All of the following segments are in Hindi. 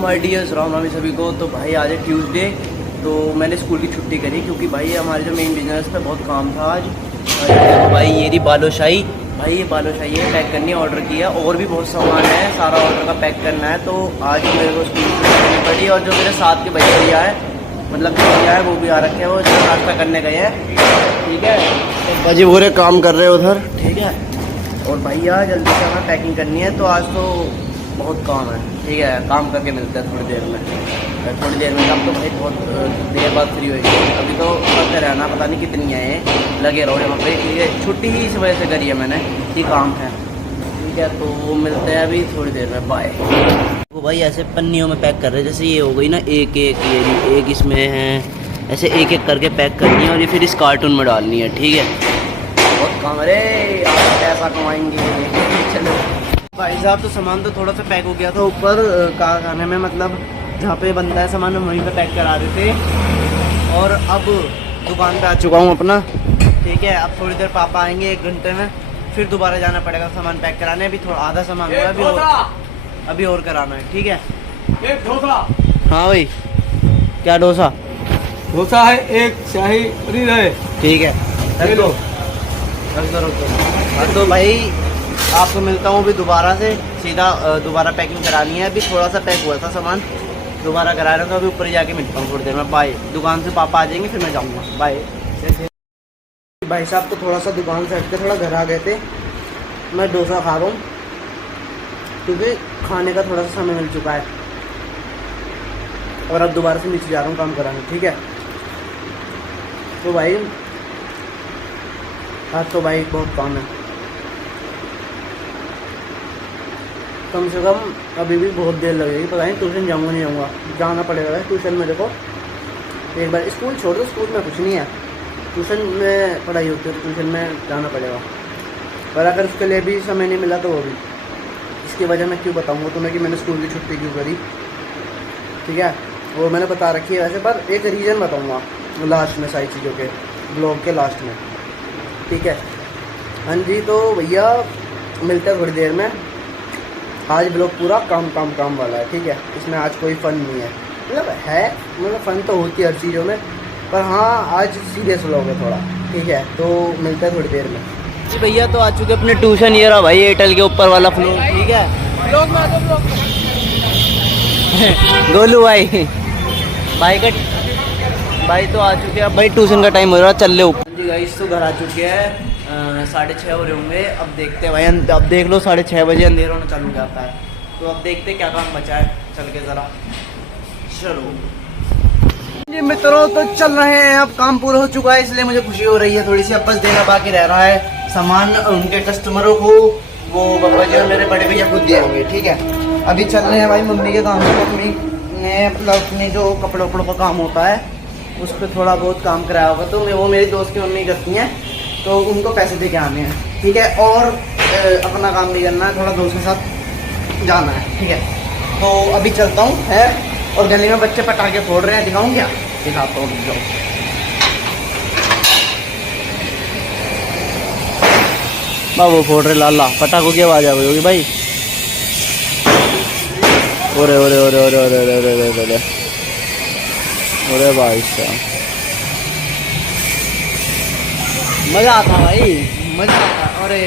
माय डियर्स, राम राम सभी को। तो भाई आज है ट्यूसडे, तो मैंने स्कूल की छुट्टी करी क्योंकि भाई हमारे जो मेन बिजनेस पे बहुत काम था आज। तो भाई ये रही बालूशाही, भाई ये बालूशाही है, पैक करनी है, ऑर्डर किया। और भी बहुत सामान है, सारा ऑर्डर का पैक करना है। तो आज मेरे को स्कूल की छुट्टी करनी पड़ी। और जो मेरे साथ के भैया है, मतलब भैया है, वो भी आ रखे हैं, वो नाश्ता करने गए हैं। ठीक है, बजे पूरे काम कर रहे हैं उधर। ठीक है, और भैया जल्दी से हमें पैकिंग करनी है। तो आज तो बहुत काम है। ठीक है, काम करके मिलते हैं थोड़ी देर में। अब तो भाई बहुत देर बाद फ्री होगी। अभी तो करते रहना, पता नहीं कितनी है, लगे रहो यहाँ पे। ठीक है, छुट्टी ही इस वजह से करी है मैंने कि काम है। ठीक है, तो वो मिलते हैं अभी थोड़ी देर में, बाय। वो भाई ऐसे पन्नियों में पैक कर रहे हैं, जैसे ये हो गई ना, एक एक इसमें है, ऐसे एक एक करके पैक करनी है और ये फिर इस कार्टून में डालनी है। ठीक है, बहुत काम। अरे आप पैसा कमाएंगे। चलो भाई साहब, तो सामान तो थोड़ा सा पैक हो गया था ऊपर कारखाने में, मतलब जहाँ पे बनता है सामान हम वहीं पे पैक करा रहे थे। और अब दुकान पे आ चुका हूँ अपना। ठीक है, अब थोड़ी देर पापा आएंगे 1 घंटे में, फिर दोबारा जाना पड़ेगा सामान पैक कराने। अभी थोड़ा आधा सामान हुआ है, अभी और कराना है। ठीक है, एक डोसा। हाँ भाई, क्या डोसा? डोसा है, एक शाही पनीर है। ठीक है, रख दो। तो भाई आपको मिलता हूँ अभी दोबारा से, सीधा दोबारा पैकिंग करानी है। अभी थोड़ा सा पैक हुआ था सामान, दोबारा करा रहा हूँ। तो अभी ऊपर जाके मिलता हूँ थोड़ी देर में, बाय। दुकान से पापा आ जाएंगे फिर मैं जाऊँगा, बाय। भाई साहब तो थोड़ा सा दुकान से हट के थोड़ा घर आ गए थे। मैं डोसा खा रहा हूँ क्योंकि खाने का थोड़ा सा समय मिल चुका है। और अब दोबारा से नीचे जा रहा हूँ काम कराने। ठीक है, तो भाई आज तो भाई बहुत काम है। कम से कम अभी भी बहुत देर लगेगी, पता नहीं ट्यूशन जाऊँगा नहीं जाऊँगा, जाना पड़ेगा ट्यूशन में। देखो एक बार स्कूल छोड़ दो, स्कूल में कुछ नहीं है, ट्यूशन में पढ़ाई होती है, तो ट्यूशन में जाना पड़ेगा। पर अगर उसके लिए भी समय नहीं मिला तो वो भी, इसकी वजह मैं क्यों बताऊँगा तुम्हें कि मैंने स्कूल की छुट्टी क्यों करी। ठीक है, वो मैंने बता रखी है वैसे, पर एक रीज़न बताऊँगा लास्ट में, सारी चीज़ों के ब्लॉग के लास्ट में। ठीक है, हाँ जी, तो भैया मिलते हैं थोड़ी देर में। आज ब्लॉग पूरा काम वाला है। ठीक है, इसमें आज कोई फ़न नहीं है, मतलब फ़न तो होती है हर चीज़ों में, पर हाँ आज सीरियस ब्लॉग है थोड़ा। ठीक है, तो मिलते हैं थोड़ी देर में। जी भैया तो आ चुके अपने ट्यूशन, ये रहा भाई एयरटेल के ऊपर वाला फ्लोर। ठीक है, गोलू भाई भाई तो आ चुके हैं। अब भाई ट्यूशन का टाइम हो रहा है, चल ले ऊपर। जी गाइस तो घर आ चुके हैं, 6:30 हो रहे होंगे। अब देखते हैं भाई, अब देख लो 6:30 बजे अंधेरा होना चालू हो जाता है। तो अब देखते क्या काम बचा है, चल के ज़रा चलो। जी मित्रों तो चल रहे हैं, अब काम पूरा हो चुका है, इसलिए मुझे खुशी हो रही है थोड़ी सी। अब बस देना बाकी रह रहा है सामान उनके कस्टमरों को, वो बाबा जी और मेरे बड़े भैया खुद दिए होंगे। ठीक है, अभी चल रहे हैं भाई मम्मी के काम से। मम्मी ने मतलब अपने जो कपड़े वपड़ों का काम होता है उस पर थोड़ा बहुत काम कराया होगा, तो वो मेरी दोस्त की मम्मी करती हैं, तो उनको पैसे दे के आने हैं। ठीक है, और अपना काम भी करना है, थोड़ा दोस्त के साथ जाना है। ठीक है, तो अभी चलता हूँ है। और गली में बच्चे पटाखे फोड़ रहे हैं, दिखाऊँ क्या? दिखाता हूँ, जाओ। बाबू फोड़ रहे लाला, पटाखों की आवाज़ आ गई होगी भाई। ओरे ओरे ओरे ओरे ओरे ओरे ओरे ओरे ओरे ओरे भाई साहब, मज़ा आता भाई, मज़ा आता। अरे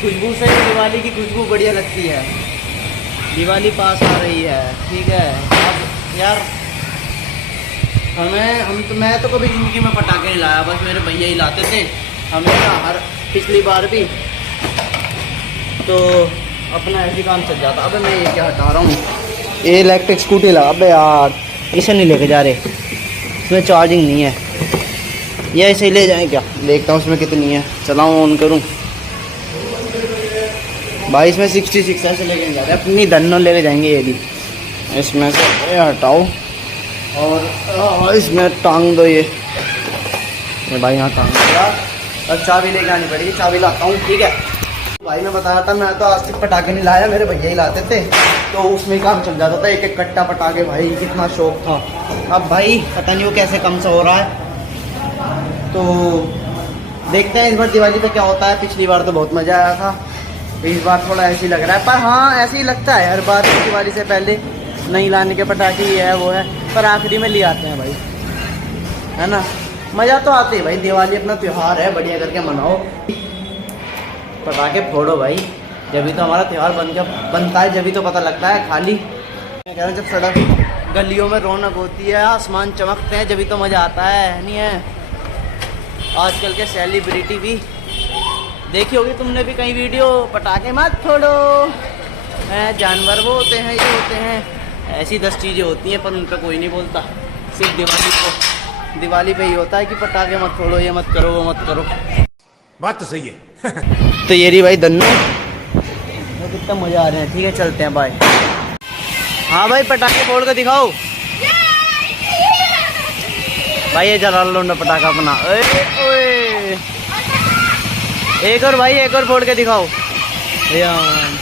खुशबू से दिवाली की खुशबू बढ़िया लगती है, दिवाली पास आ रही है। ठीक है, अब यार मैं तो कभी ज़िंदगी में पटाखे नहीं लाया, बस मेरे भैया ही लाते थे हमेशा, हर पिछली बार भी। तो अपना ऐसे काम चल जाता। अबे मैं ये क्या हटा रहा हूँ, ये इलेक्ट्रिक स्कूटी लगा। अबे यार इसे नहीं लेके जा रहे, इसमें चार्जिंग नहीं है, ये ऐसे ही ले जाएँ क्या? देखता हूँ इसमें कितनी है, चलाऊँ ऑन करूँ। भाई इसमें 66 ऐसे लेके जा रहे हैं, अपनी धन्नो लेके जाएंगे ये भी। इसमें से ये हटाओ और इसमें टांग दो ये भाई, यहाँ टांग दो। और चाबी लेके आनी पड़ेगी, चाबी लाता हूँ। ठीक है भाई, मैं बताया था, मैं तो आज तक पटाखे नहीं लाया, मेरे भैया ही लाते थे, तो उसमें ही काम चल जाता था, एक एक कट्टा पटाखे। भाई कितना शौक था। अब भाई पता नहीं वो कैसे कम सा हो रहा है, तो देखते हैं इस बार दिवाली पे क्या होता है। पिछली बार तो बहुत मज़ा आया था, इस बार थोड़ा ऐसे ही लग रहा है, पर हाँ ऐसे ही लगता है हर बार दिवाली से पहले नहीं लाने के पटाखे ये है वो है, पर आखिरी में ले आते हैं भाई, है ना। मज़ा तो आती है भाई, दिवाली अपना त्यौहार है, बढ़िया करके मनाओ, पटाखे फोड़ो भाई। जब तो हमारा त्यौहार बनता है, जब तो पता लगता है। खाली मैं कह रहा हूँ जब सड़क गलियों में रौनक होती है, आसमान चमकते हैं, जब तो मज़ा आता है नहीं है। आजकल के सेलिब्रिटी भी देखी होगी तुमने भी कई वीडियो, पटाखे मत फोड़ो, जानवर वो होते हैं, ये होते हैं, ऐसी 10 चीज़ें होती हैं, पर उन पर कोई नहीं बोलता। सिर्फ दिवाली पे ही होता है कि पटाखे मत फोड़ो, ये मत करो, वो मत करो। बात तो सही है। तो ये रही भाई दन्नू, कितना मज़ा आ रहा है। ठीक है, चलते हैं, बाय। हाँ भाई, पटाखे फोड़ के दिखाओ भाई, ये जला लो ना पटाखा अपना। ओए एक और भाई, एक और फोड़ के दिखाओ यार।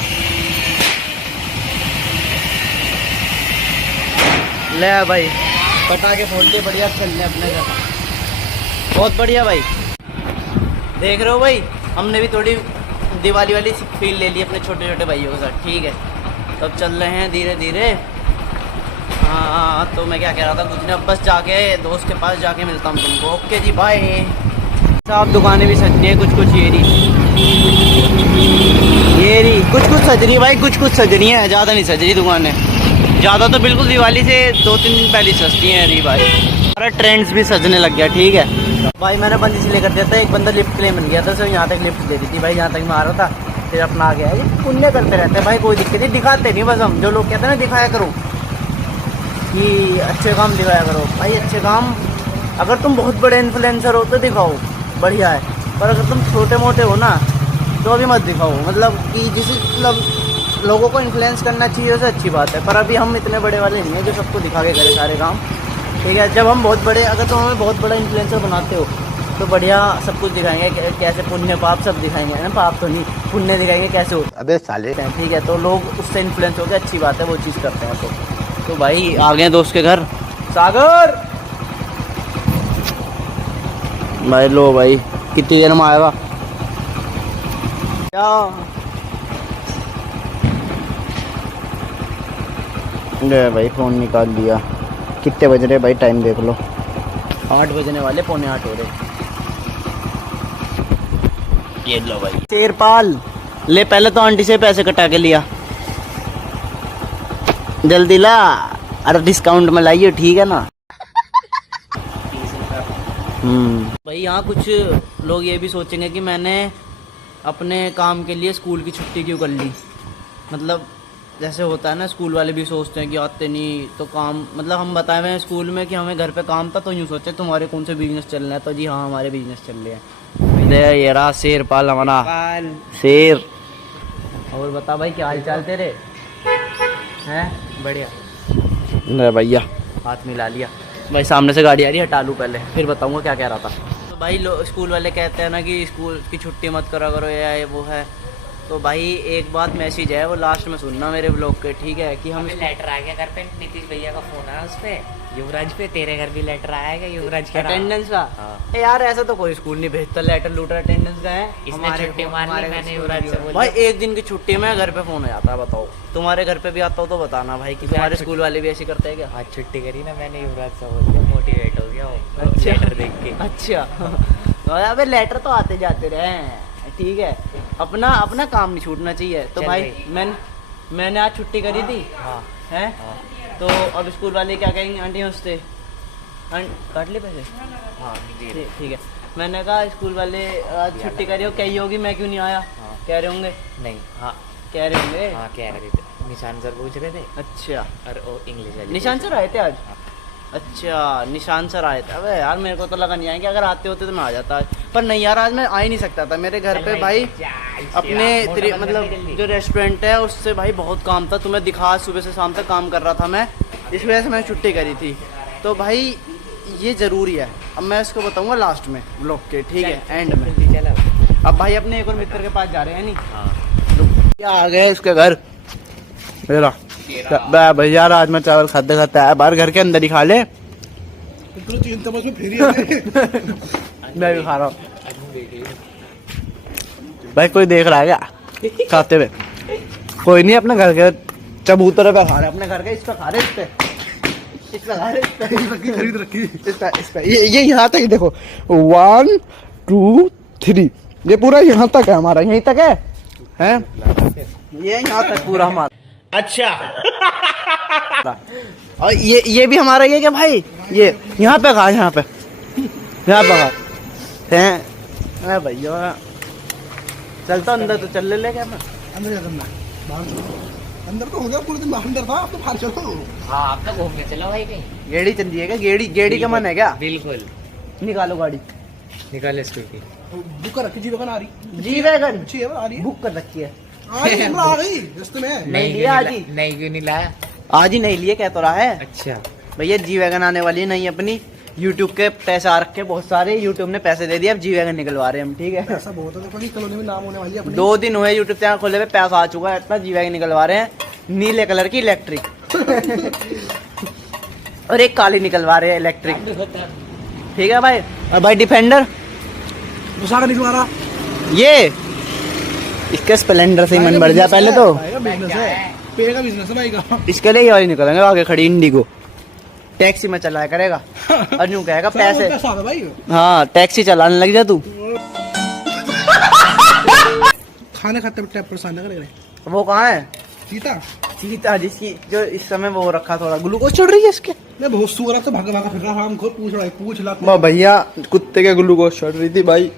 ले भाई, पटाखे फोड़ के बढ़िया चलने अपने घर, बहुत बढ़िया भाई। देख रहे हो भाई, हमने भी थोड़ी दिवाली वाली फील ले ली अपने छोटे छोटे भाइयों के साथ। ठीक है, तो अब चल रहे हैं धीरे धीरे। हाँ, तो मैं क्या कह रहा था, कुछ नहीं, अब बस जाके दोस्त के पास जाके मिलता हूँ तुमको। ओके जी, बाय। साहब दुकानें भी सज रही हैं, कुछ कुछ ये रही कुछ कुछ सज रही है भाई, कुछ कुछ सज रही हैं, ज़्यादा नहीं सज रही दुकानें। ज़्यादा तो बिल्कुल दिवाली से 2-3 दिन पहले सजती हैं अरे भाई। हमारा ट्रेंड्स भी सजने लग गया। ठीक है भाई, मैंने बंद इसलिए कर दिया था, एक बंदा लिफ्ट के लिए मिल गया था, सिर्फ यहाँ तक लिफ्ट दे दी थी भाई, यहाँ तक मैं आ रहा था, फिर अपना आ गया। ये पुण्य करते रहते हैं भाई, कोई दिक्कत नहीं, दिखाते नहीं बस हम। जो लोग कहते हैं ना दिखाया करो, कि अच्छे काम दिखाया करो भाई, अच्छे काम। अगर तुम बहुत बड़े इन्फ्लुएंसर हो तो दिखाओ, बढ़िया है, पर अगर तुम छोटे मोटे हो ना तो अभी मत दिखाओ। मतलब कि जिस मतलब लोगों को इन्फ्लुएंस करना चाहिए वैसे अच्छी बात है, पर अभी हम इतने बड़े वाले नहीं हैं जो सबको दिखा के करें सारे काम। ठीक है, जब हम बहुत बड़े, अगर तुम हमें बहुत बड़ा इन्फ्लुएंसर बनाते हो तो बढ़िया सब कुछ दिखाएंगे, कैसे पुण्य पाप सब दिखाएंगे, है ना। पाप तो नहीं, पुण्य दिखाएंगे कैसे होता है। अबे साले, ठीक है, तो लोग उससे इन्फ्लुएंस हो गए, अच्छी बात है, वो चीज़ करते हैं। तो भाई आ गए दोस्त के घर। सागर भाई, लो भाई, कितनी देर में आएगा क्या? ले भाई, फ़ोन निकाल लिया। कितने बज रहे भाई, टाइम देख लो, 8 बजने वाले, 7:45 हो रहे। ये लो भाई, शेरपाल ले, पहले तो आंटी से पैसे कटा के लिया, जल्दी ला, अरे डिस्काउंट में लाइए, ठीक है ना। भाई यहाँ कुछ लोग ये भी सोचेंगे कि मैंने अपने काम के लिए स्कूल की छुट्टी क्यों कर ली। मतलब जैसे होता है ना, स्कूल वाले भी सोचते हैं कि आते नहीं तो काम, मतलब हम बताए हुए हैं स्कूल में कि हमें घर पे काम था, तो यूँ सोचे तुम्हारे कौन से बिजनेस चल रहे हैं, तो जी हाँ हमारे बिजनेस चल रहे हैं। ये रहा शेरपाल हमारा शेर। और बता भाई, क्या हाल चाल तेरे हैं? बढ़िया भैया, हाथ मिला लिया भाई। सामने से गाड़ी आ रही है, हटा लूँ पहले, फिर बताऊंगा क्या कह रहा था। तो भाई स्कूल वाले कहते हैं ना कि स्कूल की छुट्टी मत करा करो, ये वो है। तो भाई एक बात मैसेज है, वो लास्ट में सुनना मेरे ब्लॉग के, ठीक है, कि हम लेटर आ गया घर पे, नीतीश भैया का फोन आया, उस पे युवराज पे, तेरे घर भी लेटर आएगा युवराज का अटेंडेंस का। हाँ। यार ऐसा तो कोई स्कूल नहीं भेजता लेटर लूटर, अटेंडेंस का है। इसने छुट्टी मार ली, मैंने युवराज से बोला भाई एक दिन की छुट्टी में घर पे फोन आ जाता है, बताओ। तुम्हारे घर पे भी आता हो तो बताना भाई, कि तुम्हारे स्कूल वाले भी ऐसे करते हैं क्या? आज छुट्टी करी ना मैंने, युवराज से बोल दिया, मोटिवेट हो गया वो लेटर देख के। अच्छा अबे लेटर तो आते जाते रहे, ठीक है, अपना अपना काम नहीं छूटना चाहिए। तो भाई मैंने आज छुट्टी करी थी, हैं, तो अब स्कूल वाले क्या कहेंगे, आंटी नमस्ते, काट ले पैसे, हाँ ठीक है। मैंने कहा स्कूल वाले आज छुट्टी करी हो, कही होगी मैं क्यों नहीं आया, कह रहे होंगे नहीं, हाँ कह रहे होंगे, हाँ कह रहे थे, निशान सर पूछ रहे थे। अच्छा, और वो इंग्लिश वाली निशान सर आए थे आज? अच्छा, निशान सर आए थे। अबे यार मेरे को तो लगा नहीं आएंगे, अगर आते होते तो मैं आ जाता, पर नहीं यार, आज मैं आ ही नहीं सकता था। मेरे घर पे भाई अपने मतलब जो रेस्टोरेंट है उससे भाई बहुत काम था, तुम्हें दिखा, सुबह से शाम तक काम कर रहा था मैं, इस वजह से मैंने छुट्टी करी थी। तो भाई ये ज़रूरी है, अब मैं इसको बताऊँगा लास्ट में ब्लॉग के, ठीक है, एंड में। अब भाई अपने एक और मित्र के पास जा रहे हैं, नहीं आ गए इसके घर मेरा भैया, आज मैं चावल खाते खाते आया बाहर, घर के अंदर ही खा ले, मैं भी खा रहा हूँ भाई। कोई देख रहा है क्या खाते हुए? कोई नहीं, अपने घर के चबूतरे पे खा रहे अपने घर के, इस पे खा रहे, इस पे खा रहे, खरीद रखी। इस पे ये यहाँ तक देखो 1 2 3 ये पूरा यहाँ तक है हमारा, यहीं तक है ये यहाँ तक पूरा हमारा। अच्छा और ये भी हमारा ये क्या भाई, ये यहाँ पे खा, यहाँ पे खा भैया। चलता अंदर तो चल ले क्या मैं अंदर जा करना, बाहर चलो। अंदर तो हो गया पूरे दिन, अंदर था, अब तो बाहर चलो। हाँ आप तो घूम के चलो भाई कहीं। गेड़ी चल रही है क्या, गेड़ी का मन है क्या? बिल्कुल निकालो गाड़ी, निकाले स्कूटी। बुक कर रखी, जी वैगन आ रही, जी वैगन अच्छी है, आ रही है, बुक कर रखी है। आ गई रास्ते में। नहीं लिया आज ही, नहीं क्यों नहीं लाया? आज ही नहीं लिए, कह तो रहा है। अच्छा भैया जी वैगन आने वाली है नहीं अपनी, यूट्यूब के पैसे आ रखे बहुत सारे, यूट्यूब ने पैसे दे दिए, अब जी वैगन निकलवा रहे हैं हम, ठीक है। ऐसा बहुत है, देखो कॉलोनी में नाम होने वाली है अपनी। 2 दिन हुए यूट्यूब चैनल खोले पे, पैसा आ चुका है इतना, जी वैगन निकलवा रहे हैं, नीले कलर की इलेक्ट्रिक और एक काली निकलवा रहे हैं इलेक्ट्रिक, ठीक है भाई। और भाई डिफेंडर दूसरा का निकलवा रहा, ये इसके स्प्लेंडर से ही मन बढ़ जाए पहले तो, बिजनेस है, पे का बिजनेस है भाई का। इसके लिए ये वाली निकलेंगे, आगे खड़ी इंडिगो टैक्सी में चलाया करेगा और यूं कहेगा पैसे, पैसा आता भाई। हाँ टैक्सी चलाने लग जा तू। खाने खाते में टैप परेशान ना करेगा। वो कहाँ है चीता जिसकी जो इस समय वो रखा, थोड़ा ग्लूकोज चढ़ रही है इसके, मैं बहुत सुअर है तो भागा भागा फिर रहा, हमको पूछ ला भैया कुत्ते के ग्लूकोज चढ़ रही थी भाई।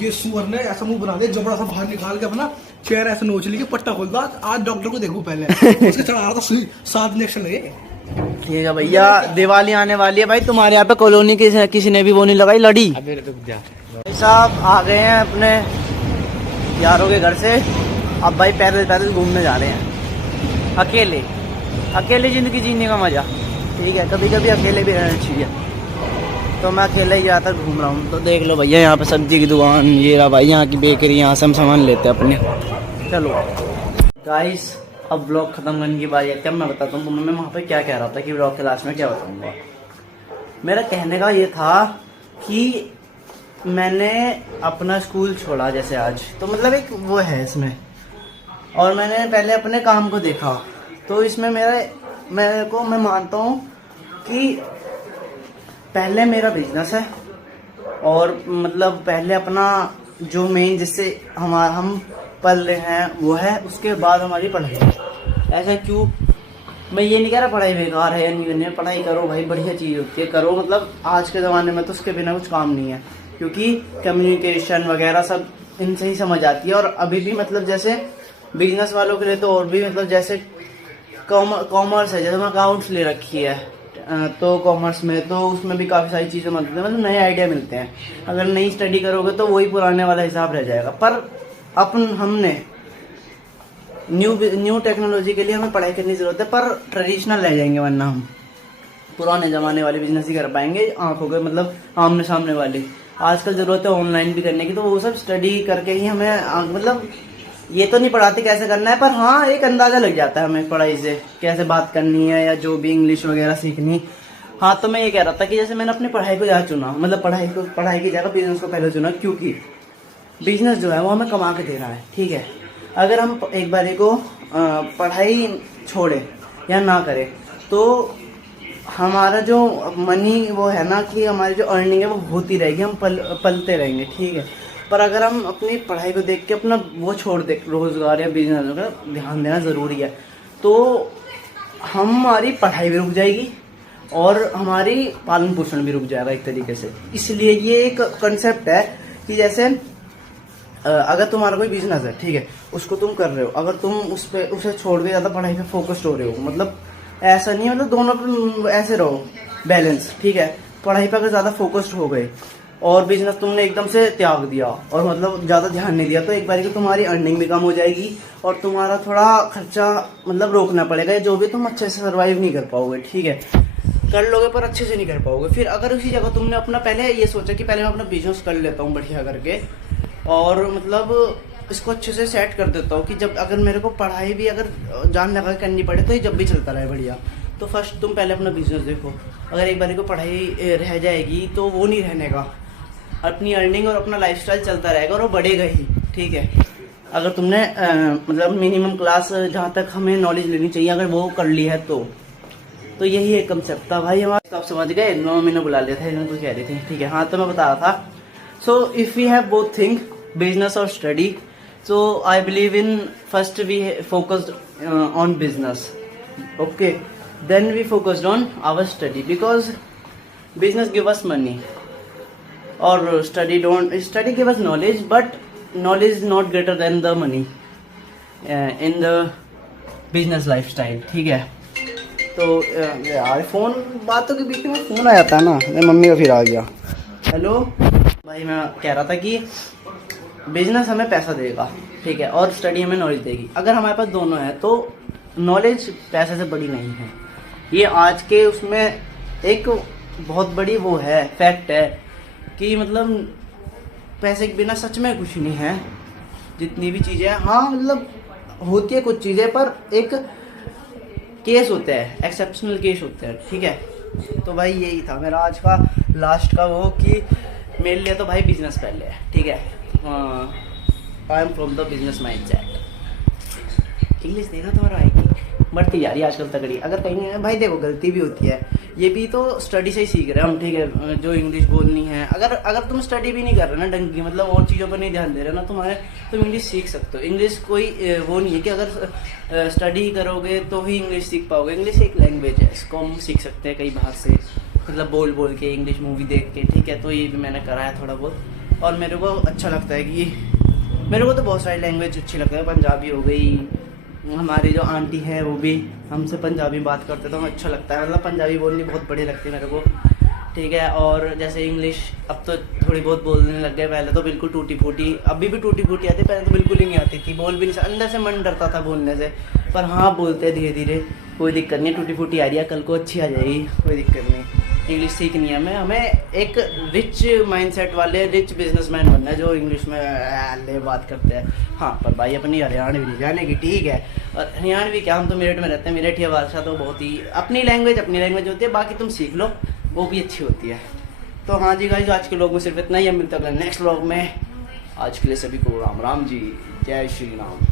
ये सुअर ने ऐसा मुंह बना दिया, जबड़ा सा बाहर निकाल के अपना चेहरा ऐसा नोच ली, पट्टा खोल दो, आज डॉक्टर को देखो पहले उसके चढ़ा रहा था सुई, 7 इंजेक्शन लगे। ठीक है भैया, दिवाली आने वाली है भाई, तुम्हारे यहाँ पे कॉलोनी किसी ने भी वो नहीं लगाई लड़ी। अबे रुक जा। साहब आ गए हैं अपने यारों के घर से, अब भाई पैदल घूमने जा रहे हैं, अकेले जिंदगी जीने का मजा, ठीक है। कभी कभी अकेले भी रहना चाहिए, तो मैं अकेले ही ज़्यादातर घूम रहा हूँ। तो देख लो भैया यहाँ पे सब्जी की दुकान, ये रहा भाई यहाँ की बेकरी, यहाँ से हम सामान लेते हैं अपने। चलो गाइस अब ब्लॉग खत्म करने की बारी है, मैं बताता हूँ तुम्हें मैं वहाँ पे क्या कह रहा था कि ब्लॉग के लास्ट में क्या बताऊँगा। मेरा कहने का ये था कि मैंने अपना स्कूल छोड़ा जैसे आज, तो मतलब एक वो है इसमें, और मैंने पहले अपने काम को देखा, तो इसमें मैं मानता हूँ कि पहले मेरा बिजनेस है, और मतलब पहले अपना जो मेन जिससे हम पल रहे हैं वो है, उसके बाद हमारी पढ़ाई। ऐसा क्यों, मैं ये नहीं कह रहा पढ़ाई बेकार है या नहीं है, पढ़ाई करो भाई, बढ़िया चीज़ होती है, करो, मतलब आज के ज़माने में तो उसके बिना कुछ काम नहीं है, क्योंकि कम्युनिकेशन वगैरह सब इनसे ही समझ आती है। और अभी भी मतलब जैसे बिजनेस वालों के लिए तो और भी, मतलब जैसे कॉमर्स है, जैसे मैं अकाउंट्स ले रखी है, तो कॉमर्स में तो उसमें भी काफ़ी सारी चीज़ें मिलती हैं, मतलब नए आइडिया मिलते हैं। अगर नई स्टडी करोगे तो वही पुराने वाला हिसाब रह जाएगा, पर हमने न्यू टेक्नोलॉजी के लिए हमें पढ़ाई करने की ज़रूरत है, पर ट्रेडिशनल रह जाएंगे, वरना हम पुराने ज़माने वाले बिजनेस ही कर पाएंगे, आंखों के मतलब आमने सामने वाले। आजकल ज़रूरत है ऑनलाइन भी करने की, तो वो सब स्टडी करके ही हमें, मतलब ये तो नहीं पढ़ाते कैसे करना है, पर हाँ एक अंदाज़ा लग जाता है हमें पढ़ाई से, कैसे बात करनी है या जो भी इंग्लिश वगैरह सीखनी। हाँ तो मैं ये कह रहा था कि जैसे मैंने अपनी पढ़ाई को ज़्यादा चुना, मतलब पढ़ाई की जगह बिजनेस को पहले चुना, क्योंकि बिजनेस जो है वो हमें कमा के दे रहा है, ठीक है। अगर हम एक बारी को पढ़ाई छोड़े या ना करें तो हमारा जो मनी वो है ना, कि हमारी जो अर्निंग है वो होती रहेगी, हम पलते रहेंगे, ठीक है। पर अगर हम अपनी पढ़ाई को देख के अपना वो छोड़ दे, रोज़गार या बिजनेस का ध्यान देना ज़रूरी है, तो हमारी पढ़ाई भी रुक जाएगी और हमारी पालन पोषण भी रुक जाएगा एक तरीके से। इसलिए ये एक कंसेप्ट है कि जैसे अगर तुम्हारा कोई बिजनेस है, ठीक है, उसको तुम कर रहे हो, अगर तुम उसे छोड़ के ज़्यादा पढ़ाई पे फोकस्ड हो रहे हो, मतलब ऐसा नहीं है, मतलब दोनों पे ऐसे रहो बैलेंस, ठीक है। पढ़ाई पे अगर ज़्यादा फोकस्ड हो गए और बिजनेस तुमने एकदम से त्याग दिया और मतलब ज़्यादा ध्यान नहीं दिया, तो एक बार की तुम्हारी अर्निंग भी कम हो जाएगी और तुम्हारा थोड़ा खर्चा मतलब रोकना पड़ेगा, जो भी तुम अच्छे से सर्वाइव नहीं कर पाओगे, ठीक है। कर लोगे पर अच्छे से नहीं कर पाओगे। फिर अगर उसी जगह तुमने अपना पहले ये सोचा कि पहले मैं अपना बिजनेस कर लेता हूँ बढ़िया करके, और मतलब इसको अच्छे से सेट कर देता हूँ कि जब अगर मेरे को पढ़ाई भी अगर जान लगा के करनी पड़े तो ये जब भी चलता रहे बढ़िया, तो फर्स्ट तुम पहले अपना बिजनेस देखो। अगर एक बार को पढ़ाई रह जाएगी तो वो नहीं रहने का, अपनी अर्निंग और अपना लाइफस्टाइल चलता रहेगा और वो बढ़ेगा ही, ठीक है। अगर तुमने मतलब मिनिमम क्लास जहाँ तक हमें नॉलेज लेनी चाहिए अगर वो कर ली है तो यही एक कंसेप्ट था भाई हमारा। तो आप समझ गए, 9 महीने बुला लिया था, कुछ कह रही थी, ठीक है। हाँ तो मैं बता रहा था, so if we have both thing, business और study, so I believe in first we focused on business, okay, then we focused on our study because business give us money or study give us knowledge, but knowledge is not greater than the money in the business lifestyle, ठीक है। तो यार फ़ोन, बातों के बीच में फ़ोन आ जाता है ना, मेरी मम्मी का फिर आ गया। हेलो भाई, मैं कह रहा था कि बिजनेस हमें पैसा देगा, ठीक है, और स्टडी हमें नॉलेज देगी। अगर हमारे पास दोनों है तो नॉलेज पैसे से बड़ी नहीं है। ये आज के उसमें एक बहुत बड़ी वो है, फैक्ट है कि मतलब पैसे के बिना सच में कुछ नहीं है। जितनी भी चीज़ें, हाँ मतलब होती है कुछ चीज़ें, पर एक केस होते हैं, एक्सेप्शनल केस होते हैं, ठीक है। तो भाई यही था मेरा आज का लास्ट का वो कि मेरे लिए तो भाई बिजनेस पहले है, ठीक है। I am from the business mind set. English देखा तुम्हारा आएगी, बढ़ती जा रही है आजकल तगड़ी। अगर कहीं भाई देखो गलती भी होती है, ये भी तो स्टडी से ही सीख रहे हैं हम, ठीक है। जो इंग्लिश बोलनी है, अगर तुम स्टडी भी नहीं कर रहे ना ढंग की, मतलब और चीज़ों पर नहीं ध्यान दे रहे ना तुम इंग्लिश सीख सकते हो। इंग्लिश कोई वो नहीं है कि अगर स्टडी करोगे तो ही इंग्लिश सीख पाओगे। इंग्लिश एक लैंग्वेज है, इसको हम सीख सकते हैं कई बाहर से, मतलब बोल के, इंग्लिश मूवी देख के, ठीक है। तो ये भी मैंने करा है थोड़ा बहुत, और मेरे को अच्छा लगता है कि मेरे को तो बहुत सारी लैंग्वेज अच्छी लगती है। पंजाबी हो गई, हमारी जो आंटी है वो भी हमसे पंजाबी बात करते तो हमें अच्छा लगता है, मतलब पंजाबी बोलनी बहुत बढ़िया लगती है मेरे को, ठीक है। और जैसे इंग्लिश अब तो थोड़ी बहुत बोलने लग गए, पहले तो बिल्कुल टूटी फूटी, अभी भी टूटी फूटी आती, पहले तो बिल्कुल ही नहीं आती थी, बोल भी नहीं, अंदर से मन डरता था बोलने से। पर हाँ बोलते हैं धीरे धीरे, कोई दिक्कत नहीं, टूटी फूटी आ रही है, कल को अच्छी आ जाएगी, कोई दिक्कत नहीं। इंग्लिश सीखनी है हमें एक रिच माइंडसेट वाले रिच बिजनेसमैन बनना है जो इंग्लिश में ले बात करते हैं। हाँ पर भाई अपनी हरियाणवी जाने की, ठीक है। और हरियाणवी क्या, हम तो मेरठ में रहते हैं, मेरठी भाषा तो बहुत ही अपनी लैंग्वेज होती है, बाकी तुम सीख लो वो भी अच्छी होती है। तो हाँ जी गाइस, आज के व्लॉग में सिर्फ इतना ही है, मिलते हैं नेक्स्ट व्लॉग में। आज के लिए सभी को राम राम जी, जय श्री राम।